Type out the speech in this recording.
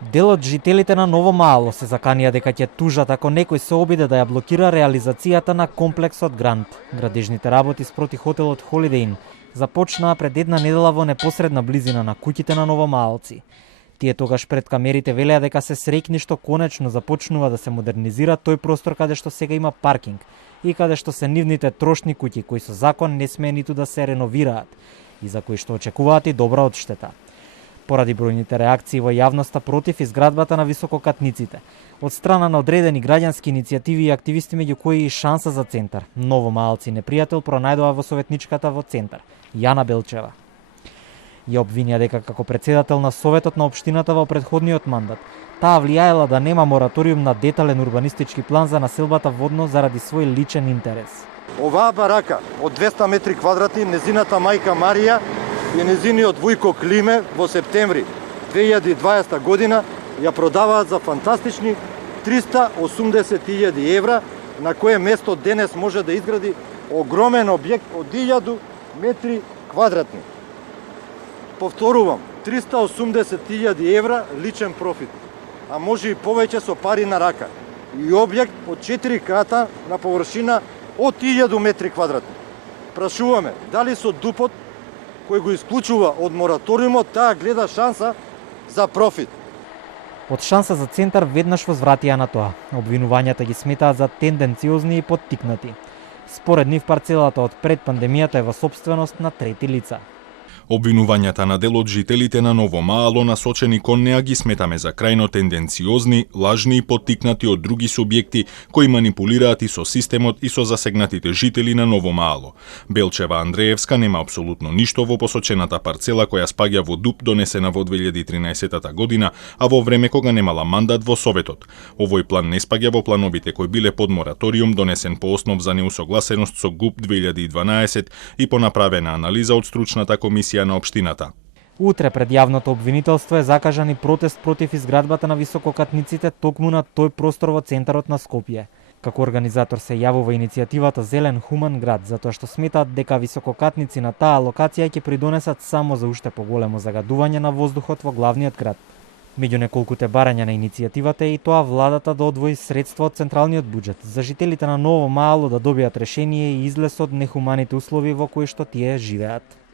Дел од жителите на Ново Мало се заканија дека ќе тужат ако некој се обиде да ја блокира реализацијата на комплексот Грант. Градежните работи спроти хотелот Holiday Inn започнаа пред една недела во непосредна близина на куќите на новомаалци. Тие тогаш пред камерите велеа дека се среќни што конечно започнува да се модернизира тој простор каде што сега има паркинг и каде што се нивните трошни куќи кои со закон не смее ниту да се реновираат и за кои што очекуваат и добра одштета. Поради бројните реакции во јавноста против изградбата на висококатниците, од страна на одредени граѓански иницијативи и активисти меѓу кои и Шанса за центар, новомаалци непријател пронајдоа во советничката во центар, Јана Белчева. Ја обвинија дека како председател на Советот на општината во претходниот мандат, таа влијаела да нема мораториум на детален урбанистички план за населбата водно заради свој личен интерес. Оваа барака од 200 метри квадратни, незината мајка Марија и незиниот вујко Климе во септември 2020 година ја продаваат за фантастични 380.000 евра, на кое место денес може да изгради огромен објект од 1000 метри квадратни. Повторувам, 380.000 евра личен профит, а може и повеќе со пари на рака. И објект од 4 крата на површина од 1000 метри квадратни. Прашуваме, дали со ДУП-от кој го исклучува од мораториумот, таа гледа шанса за профит. Од Шанса за центар веднаш возвратија на тоа. Обвинувањата ги сметаат за тенденциозни и поттикнати. Според нив парцелата од пред пандемијата е во сопственост на трети лица. Обвинувањата на дел од жителите на Ново Мало насочени кон неа ги сметаме за крајно тенденциозни, лажни и поттикнати од други субјекти кои манипулираат и со системот и со засегнатите жители на Ново Мало. Белчева Андреевска нема апсолутно ништо во посочената парцела која спаѓа во ДУП донесена во 2013 година, а во време кога немала мандат во Советот. Овој план не спаѓа во плановите кои биле под мораториум донесен по основ за неусогласеност со ГУП 2012 и по направена анализа од стручната комисија на општината. Утре пред јавното обвинителство е закажан и протест против изградбата на висококатниците токму на тој простор во центарот на Скопје. Како организатор се јавува иницијативата Зелен хуман град, затоа што сметаат дека висококатници на таа локација ќе придонесат само за уште поголемо загадување на воздухот во главниот град. Меѓу неколкуте барања на иницијативата е и тоа владата да одвои средства од централниот буџет за жителите на Ново Мало да добијат решение и излез од нехуманите услови во кои што тие живеат.